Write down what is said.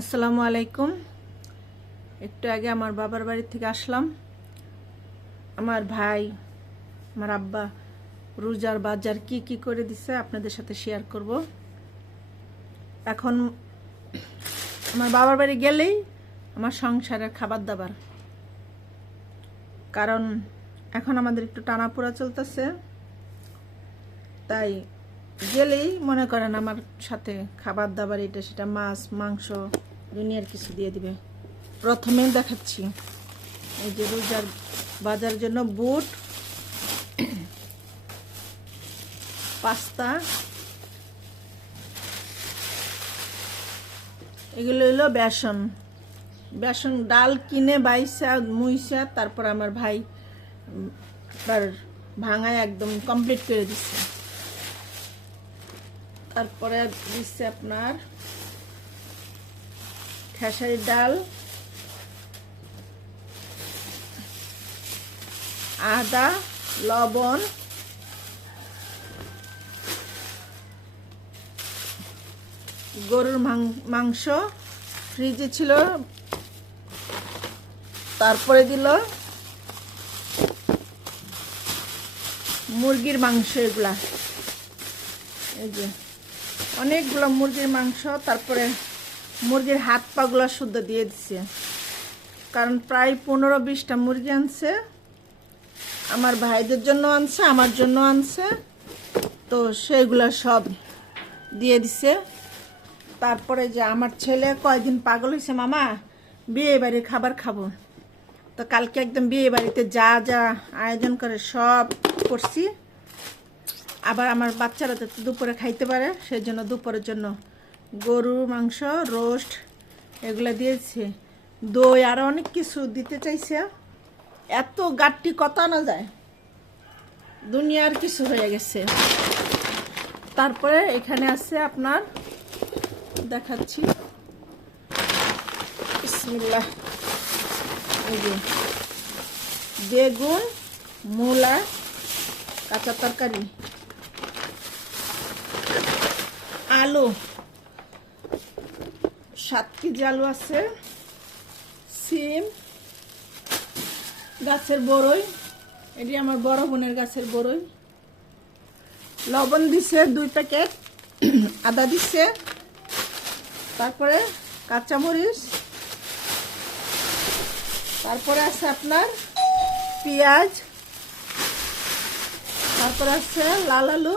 আসসালামু আলাইকুম। একটু আগে আমার বাবার বাড়ি থেকে আসলাম। আমার ভাই, আমার আব্বা রোজার বাজার কি কি করে দিছে আপনাদের সাথে শেয়ার করব। এখন আমার বাবার বাড়ি গেলেই আমার সংসারের খাবার দাবার, কারণ এখন আমাদের একটু টানাপোড়া চলতেছে, তাই গেলেই মনে করেন আমার সাথে খাবার দাবার এটা সেটা মাছ মাংস দুনিয়ার কিছু দিয়ে দিবে। প্রথমে দেখাচ্ছি এই যে রোজার বাজারের জন্য বুট, পাস্তা, এগুলো হলো বেসন। বেসন ডাল কিনে বাইসা মুইসা তারপর আমার ভাই তার ভাঙায় একদম কমপ্লিট করে দিচ্ছে। তারপরে দিচ্ছে আপনার খেসারির ডাল, আদা, লবণ, গরুর মাংস ফ্রিজে ছিল, তারপরে দিল মুরগির মাংস। এগুলা এই যে অনেকগুলো মুরগির মাংস, তারপরে মুরগির হাত পাগুলো শুদ্ধ দিয়ে দিচ্ছে, কারণ প্রায় 15-20টা মুরগি আনছে। আমার ভাইদের জন্য আনছে, আমার জন্য আনছে, তো সেগুলো সব দিয়ে দিছে। তারপরে যে আমার ছেলে কয়দিন পাগল হয়েছে, মামা বিয়ে বাড়ির খাবার খাবো, তো কালকে একদম বিয়ে বাড়িতে যা যা আয়োজন করে সব করছি। আবার আমার বাচ্চারা তো দুপুরে খাইতে পারে, সেই জন্য দুপুরের জন্য গরুর মাংস রোস্ট এগুলো দিয়েছে, দই আরও অনেক কিছু দিতে চাইছে। এত গাট্টি কত আনা যায়, দুনিয়ার কিছু হয়ে গেছে। তারপরে এখানে আছে আপনার দেখাচ্ছি, বিসমিল্লাহ, এই যে বেগুন, মূলা, কাঁচা তরকারি, আলু 7 কেজি আলু আছে, সিম, গাছের বড়ই, এটি আমার বড় বোনের গাছের বড়ই, লবণ দিছে 2 প্যাকেট, আদা দিছে, তারপরে কাঁচামরিচ, তারপরে আছে আপনার পেঁয়াজ, তারপরে আছে লাল আলু,